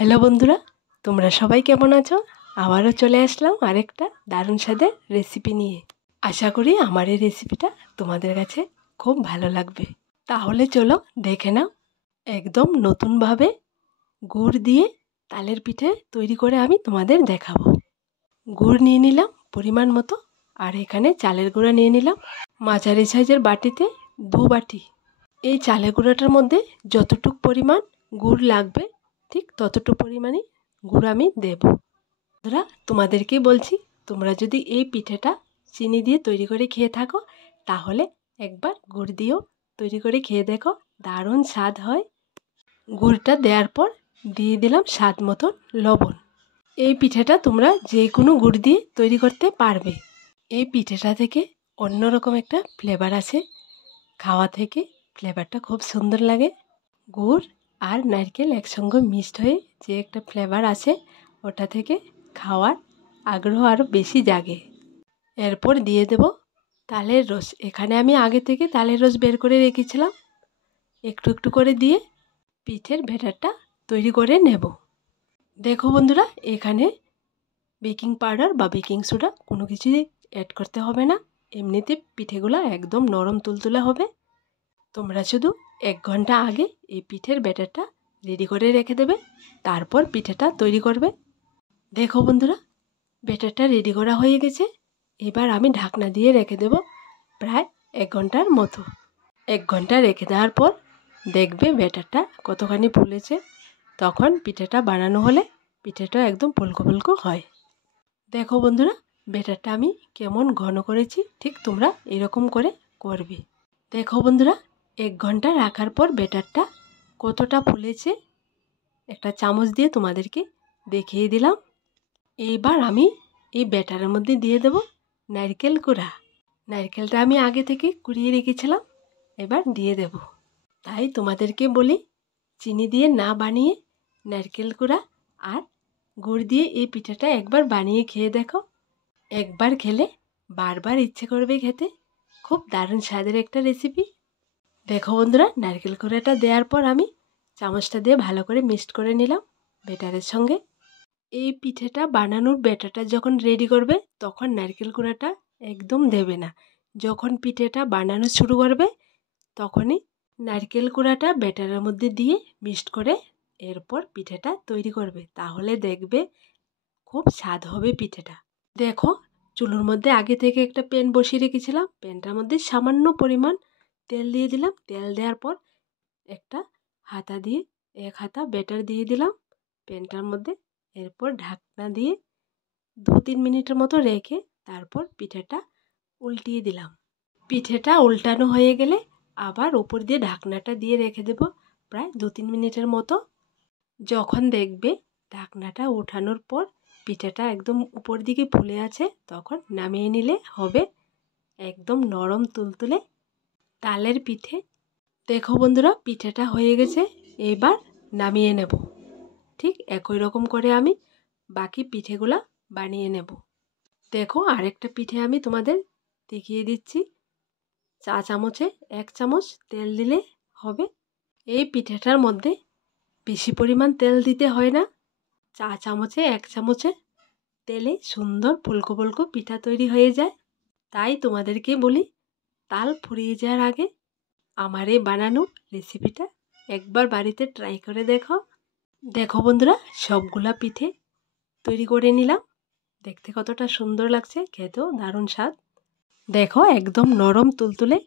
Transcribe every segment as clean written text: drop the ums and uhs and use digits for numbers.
Hello বন্ধুরা, তোমরা সবাই কেমন আছো? আবারও চলে আসলাম আরেকটা দারুণ স্বাদের রেসিপি নিয়ে। আশা করি আমার এই রেসিপিটা তোমাদের কাছে খুব ভালো লাগবে। তাহলে চলো দেখে নাও। একদম নতুনভাবে গুড় দিয়ে তালের পিঠে তৈরি করে আমি তোমাদের দেখাবো। গুড় নিয়ে নিলাম পরিমাণ মতো, আর এখানে চালের গুঁড়া নিয়ে নিলাম মাঝারি সাইজের বাটিতে 2 বাটি। এই চালের গুঁড়াটার মধ্যে যতটুকু পরিমাণ গুড় লাগবে ঠিক ততটুকু পরিমাণে গুড় আমি দেব। বন্ধুরা, তোমাদেরকেই বলছি, তোমরা যদি এই পিঠেটা চিনি দিয়ে তৈরি করে খেয়ে থাকো তাহলে একবার গুড় দিয়েও তৈরি করে খেয়ে দেখো, দারুণ স্বাদ হয়। গুড়টা দেওয়ার পর দিয়ে দিলাম স্বাদ মতন লবণ। এই পিঠেটা তোমরা যে কোনো গুড় দিয়ে তৈরি করতে পারবে। এই পিঠেটা থেকে অন্যরকম একটা ফ্লেভার আছে, খাওয়া থেকে ফ্লেভারটা খুব সুন্দর লাগে। গুড় আর নারকেল একসঙ্গে মিক্সড হয়ে যে একটা ফ্লেভার আছে, ওটা থেকে খাওয়ার আগ্রহ আরও বেশি জাগে। এরপর দিয়ে দেব তালের রস। এখানে আমি আগে থেকে তালের রস বের করে রেখেছিলাম, একটু একটু করে দিয়ে পিঠের ব্যাটারটা তৈরি করে নেব। দেখো বন্ধুরা, এখানে বেকিং পাউডার বা বেকিং সোডা কোনো কিছুই অ্যাড করতে হবে না, এমনিতে পিঠেগুলো একদম নরম তুলতুলে হবে। তোমরা শুধু 1 ঘন্টা আগে এই পিঠের ব্যাটারটা রেডি করে রেখে দেবে, তারপর পিঠেটা তৈরি করবে। দেখো বন্ধুরা, ব্যাটারটা রেডি করা হয়ে গেছে। এবার আমি ঢাকনা দিয়ে রেখে দেব প্রায় 1 ঘন্টার মতো। 1 ঘন্টা রেখে দেওয়ার পর দেখবে ব্যাটারটা কতখানি ফুলেছে। তখন পিঠেটা বানানো হলে পিঠেটা একদম ফুলকো ফুলকো হয়। দেখো বন্ধুরা, ব্যাটারটা আমি কেমন ঘন করেছি, ঠিক তোমরা এরকম করে করবে। দেখো বন্ধুরা, 1 ঘন্টা রাখার পর ব্যাটারটা কতটা ফুলেছে একটা চামচ দিয়ে তোমাদেরকে দেখিয়ে দিলাম। এইবার আমি এই ব্যাটারের মধ্যে দিয়ে দেব নারকেল কুড়া। নারকেলটা আমি আগে থেকে কুড়িয়ে রেখেছিলাম, এবার দিয়ে দেব। তাই তোমাদেরকে বলি, চিনি দিয়ে না বানিয়ে নারকেল কুড়া আর গুড় দিয়ে এই পিঠাটা একবার বানিয়ে খেয়ে দেখো। একবার খেলে বারবার ইচ্ছে করবে খেতে। খুব দারুণ স্বাদের একটা রেসিপি। দেখো বন্ধুরা, নারকেল কুড়াটা দেওয়ার পর আমি চামচটা দিয়ে ভালো করে মিক্সড করে নিলাম ব্যাটারের সঙ্গে। এই পিঠেটা বানানোর ব্যাটারটা যখন রেডি করবে তখন নারকেল কুড়াটা একদম দেবে না। যখন পিঠেটা বানানো শুরু করবে তখনই নারকেল কুড়াটা ব্যাটারের মধ্যে দিয়ে মিক্সড করে এরপর পিঠেটা তৈরি করবে, তাহলে দেখবে খুব স্বাদ হবে পিঠেটা। দেখো, চুলোর মধ্যে আগে থেকে একটা প্যান বসিয়ে রেখেছিলাম, প্যানটার মধ্যে সামান্য পরিমাণ তেল দিয়ে দিলাম। তেল দেওয়ার পর একটা হাতা দিয়ে 1 হাতা ব্যাটার দিয়ে দিলাম প্যানটার মধ্যে। এরপর ঢাকনা দিয়ে 2-3 মিনিটের মতো রেখে তারপর পিঠেটা উল্টিয়ে দিলাম। পিঠেটা উল্টানো হয়ে গেলে আবার উপর দিয়ে ঢাকনাটা দিয়ে রেখে দেব প্রায় 2-3 মিনিটের মতো। যখন দেখবে ঢাকনাটা ওঠানোর পর পিঠেটা একদম উপর দিকে ফুলে আছে, তখন নামিয়ে নিলে হবে একদম নরম তুলতুলে তালের পিঠে। দেখো বন্ধুরা, পিঠেটা হয়ে গেছে, এবার নামিয়ে নেব। ঠিক একই রকম করে আমি বাকি পিঠেগুলা বানিয়ে নেব। দেখো, আরেকটা পিঠে আমি তোমাদের দেখিয়ে দিচ্ছি। চা চামচে 1 চামচ তেল দিলে হবে। এই পিঠেটার মধ্যে বেশি পরিমাণ তেল দিতে হয় না, চা চামচে 1 চামচে তেলে সুন্দর ফুলকো ফুলকো পিঠা তৈরি হয়ে যায়। তাই তোমাদেরকে বলি, তাল ফুরিয়ে যাওয়ার আগে আমার এই বানানো রেসিপিটা একবার বাড়িতে ট্রাই করে দেখো। দেখো বন্ধুরা, সবগুলা পিঠে তৈরি করে নিলাম। দেখতে কতটা সুন্দর লাগছে, খেতেও দারুণ স্বাদ। দেখো, একদম নরম তুলতুলে।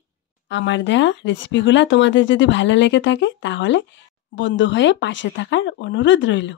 আমার দেওয়া রেসিপিগুলা তোমাদের যদি ভালো লেগে থাকে তাহলে বন্ধু হয়ে পাশে থাকার অনুরোধ রইল।